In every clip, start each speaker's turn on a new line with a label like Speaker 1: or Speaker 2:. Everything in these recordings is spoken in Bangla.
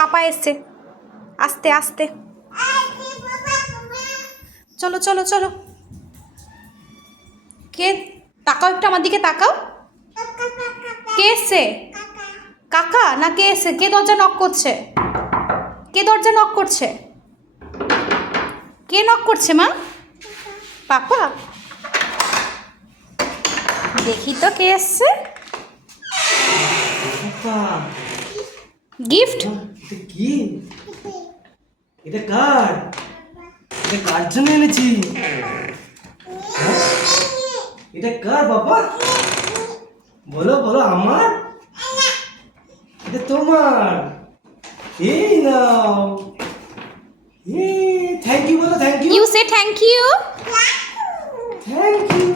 Speaker 1: পাপা এসছে। আস্তে আস্তে। চলো চলো চলো। কে? তাকাও একটু আমার দিকে তাকাও। কে এসছে? কাকা না কে এসছে? কে দরজা নক করছে? কে দরজা নক করছে? কে নক করছে মা? পাপা? দেখি তো কে এসছে। গিফট
Speaker 2: কি? এটা কার? এটা কার জন্য এনেছি? হ্যাঁ? এটা কার বাবা? বলো বলো আমার? এটা তোমার। এই নাও। থ্যাংক ইউ বলো thank you
Speaker 1: you say thank you
Speaker 2: thank you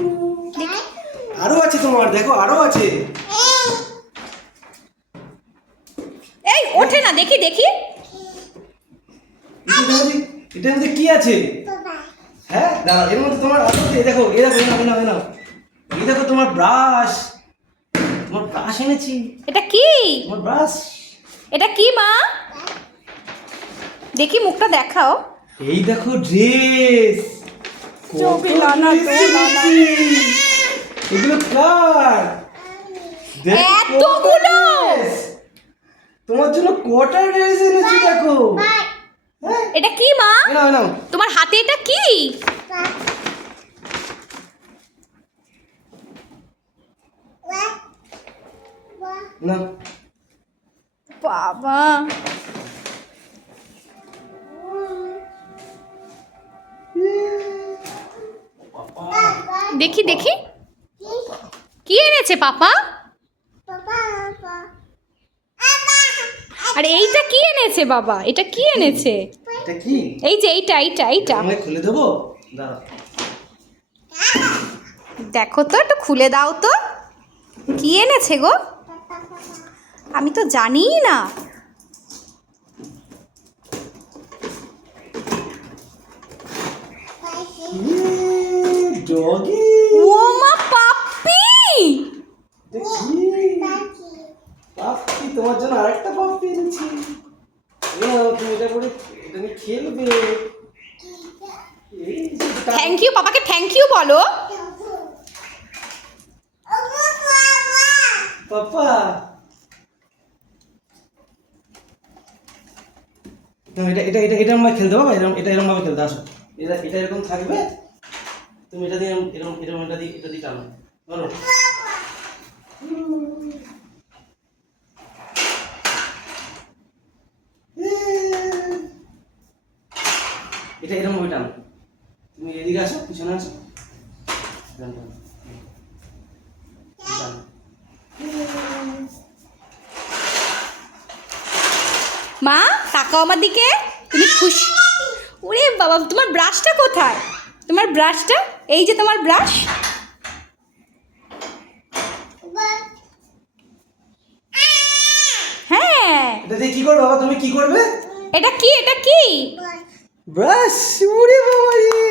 Speaker 2: আরও আছে তোমার দেখো আরও আছে
Speaker 1: এই ওঠে না দেখি দেখি।
Speaker 2: এটার মধ্যে কি আছে? হ্যাঁ এর মধ্যে তোমার আছে দেখো এই দেখো এই নাও এই নাও এই দেখো তোমার ব্রাশ তোমার ব্রাশ এনেছি।
Speaker 1: এটা কি?
Speaker 2: তোমার ব্রাশ
Speaker 1: এটা কি মা? দেখি মুখটা দেখাও।
Speaker 2: এই দেখো ড্রেস। এগুলো কার?
Speaker 1: এতগুলো!
Speaker 2: কটা dress। তোমার জন্য কটা ড্রেস এনেছি দেখো। হ্যাঁ?
Speaker 1: এটা কি মা?
Speaker 2: নাও নাও।
Speaker 1: তোমার হাতে এটা কি?
Speaker 2: না
Speaker 1: বাবা। দেখি দেখি। কি এনেছে পাপা? আর এইটা কি এনেছে বাবা? এটা কি এনেছে?
Speaker 2: এটা কি?
Speaker 1: এই যে এইটা এইটা এইটা।
Speaker 2: আমাকে খুলে দেবো? দাঁড়াও।
Speaker 1: দেখো তো একটু খুলে দাও তো। কি এনেছে গো? আমি তো জানিই না।
Speaker 2: ডগি।
Speaker 1: ও মা পাপ্পি!
Speaker 2: পাপ্পি তোমার জন্য আরেকটা তুমি এটা করে এটা নিয়ে খেলবে।
Speaker 1: থ্যাংক ইউ পাপাকে থ্যাংক ইউ বলো।
Speaker 2: পাপা। এটা এটা এটা এটা আমরা খেলতে পারব এরকম এটা এরকম ভাবে খেলতে আসো। এটা এটা এরকম থাকবে তুমি এটা দিয়ে এরকম- এরকম এরকম এটা দিয়ে এটা দিয়ে টানো। বলো। এটা এরকম ভাবে টানো তুমি এদিকে আসো পিছনে আসো। টানো। টানো।
Speaker 1: মা তাকাও আমার দিকে। তুমি খুশি ওরে বাবা তোমার ব্রাশটা কোথায়? তোমার ব্রাশটা এই যে তোমার ব্রাশ হ্যাঁ।
Speaker 2: এটা দিয়ে কি করবে বাবা? তুমি কি করবে?
Speaker 1: এটা কি? এটা কি?
Speaker 2: ব্রাশ উড়ে বাবা রে